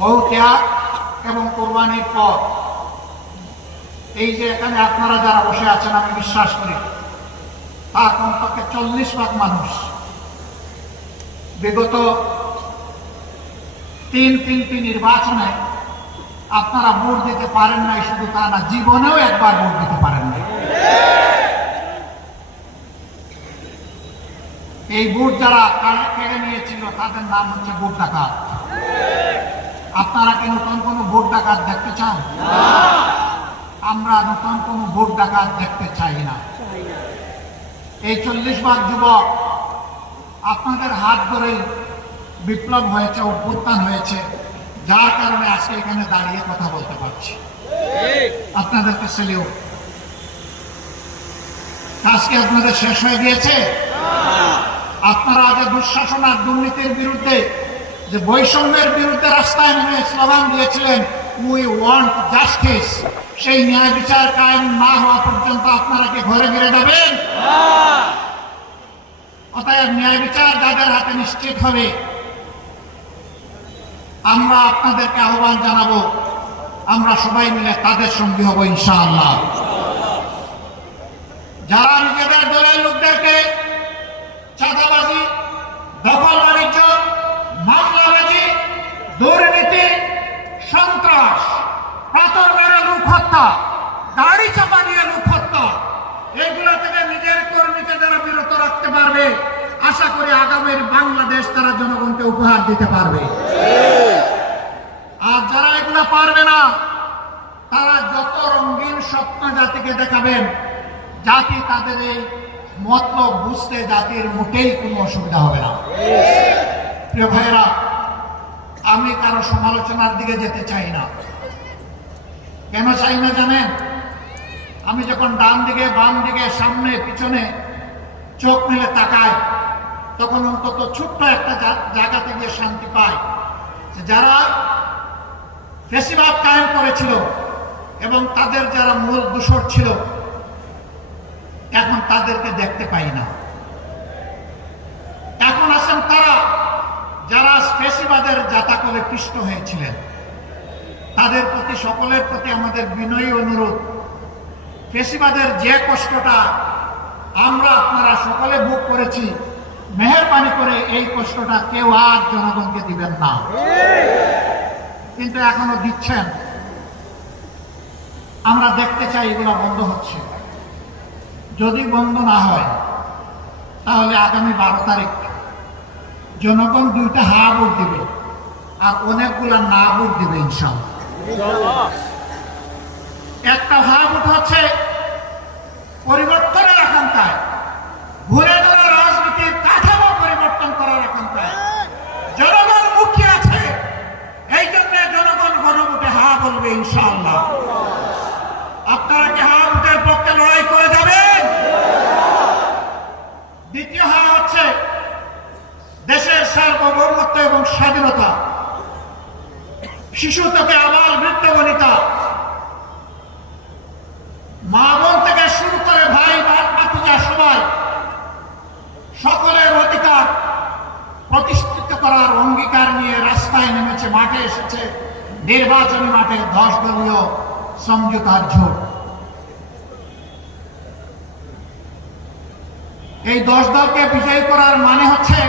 বহু ত্যাগ এবং কোরবানির পর এই যে এখানে আপনারা যারা বসে আছেন, আমি বিশ্বাস করি তার কমপক্ষে 40 ভাগ মানুষ বিগত তিনটি নির্বাচনে আপনারা ভোট দিতে পারেন নাই। শুধু তা না, জীবনেও একবার ভোট দিতে পারেন নাই। এই ভোট যারা কেড়ে নিয়েছিল তাদের নাম হচ্ছে ভোট ডাকাত। আপনারা কি নতুন কোন ভোট ডাকাত দেখতে চান? আমরা নতুন কোন ভোট ডাকাত দেখতে চাই না। এই 40 ভাগ যুবক আপনাদের হাত ধরে বিপ্লব হয়েছে, অভ্যুত্থান হয়েছে, যার কারণে আজকে এখানে দাঁড়িয়ে কথা বলতে পারছি। আপনাদেরকে সেলিউট। আজকে আপনাদের শেষ হয়ে গিয়েছে। আপনারা যে দুঃশাসন আর দুর্নীতির বিরুদ্ধে, যে বৈষম্যের বিরুদ্ধে রাস্তায় নেমে স্লোগান দিয়েছিলেন, উই ওয়ান্ট জাস্টিস, সেই ন্যায় বিচার কায়েম না হওয়া পর্যন্ত আপনারা কি ঘরে ফিরে যাবেন? অতএব ন্যায় বিচার যাদের হাতে নিশ্চিত হবে, আমরা আপনাদেরকে আহ্বান জানাবো, আমরা সবাই মিলে তাদের সঙ্গী হব ইনশাআল্লাহ। যারা নিজেদের দলের লোকদেরকে চাঁদাবাজি, দখল বাণিজ্য, মামলাবাজি, দুর্নীতি, সন্ত্রাস, পাথর মেরে লোক হত্যা, দাড়ি চাপা নিয়ে লোক হত্যা, এগুলো থেকে নিজের কর্মীকে যারা বিরত রাখতে পারবে, আশা করি আগামীর বাংলাদেশ তারা জনগণকে উপহার দিতে পারবে। আর যারা এগুলো পারবে না, তারা যত রঙিন স্বপ্ন জাতিকে দেখাবেন, জাতি তাদের এই মতলব বুঝতে জাতির মোটেই কোনো অসুবিধা হবে না। প্রিয় ভাইয়েরা, আমি কারো সমালোচনার দিকে যেতে চাই না। কেন চাই না জানেন? আমি যখন ডান দিকে, বাম দিকে, সামনে, পিছনে চোখ মেলে তাকাই, তখন অন্তত ছোট্ট একটা জায়গাতে গিয়ে শান্তি পাই। যারা ফ্যাসিবাদ কায়েম করেছিল এবং তাদের যারা মূল দোষর ছিল, এখন তাদেরকে দেখতে পাই না। এখন আছেন তারা যারা ফ্যাসিবাদের জাতাকলে পিষ্ট হয়েছিলেন। তাদের প্রতি, সকলের প্রতি আমাদের বিনয়ী অনুরোধ, ফ্যাসিবাদের যে কষ্টটা আমরা আপনারা সকলে ভোগ করেছি, মেহেরবানি করে এই কষ্টটা কেউ আর জনগণকে দিবেন না। কিন্তু এখনো দিচ্ছেন। আমরা দেখতে চাই এগুলো বন্ধ হচ্ছে। যদি বন্ধ না হয়, তাহলে আগামী 12 তারিখ জনগণ 2টা হা ভোট দিবে আর অনেকগুলা না ভোট দিবে ইনশাআল্লাহ। একটা হা ভোট হচ্ছে পরিবর্তনের আকাঙ্ক্ষায়, ঘুরে ধরে রাজনীতির কাঠামো পরিবর্তন করার আকাঙ্ক্ষায় জনগণ মুখিয়ে আছে। এই জন্য জনগণ গণভোটে হা বলবে ইনশাআল্লাহ। আপনারা কি হা ভোটের পক্ষে লড়াই করে যাবেন? দ্বিতীয় হা হচ্ছে দেশের সার্বভৌমত্ব এবং স্বাধীনতা, শিশু থেকে আবাল বৃদ্ধ বনিতা, মা বোন থেকে শুরু করে ভাই ভাতিজা সবাই, সকলের অধিকার প্রতিষ্ঠিত করার অঙ্গীকার নিয়ে রাস্তায় নেমেছে, মাঠে এসেছে। নির্বাচনী মাঠে 10 দলীয় সমঝোতার জোট। এই 10 দলকে বিজয়ী করার মানে হচ্ছে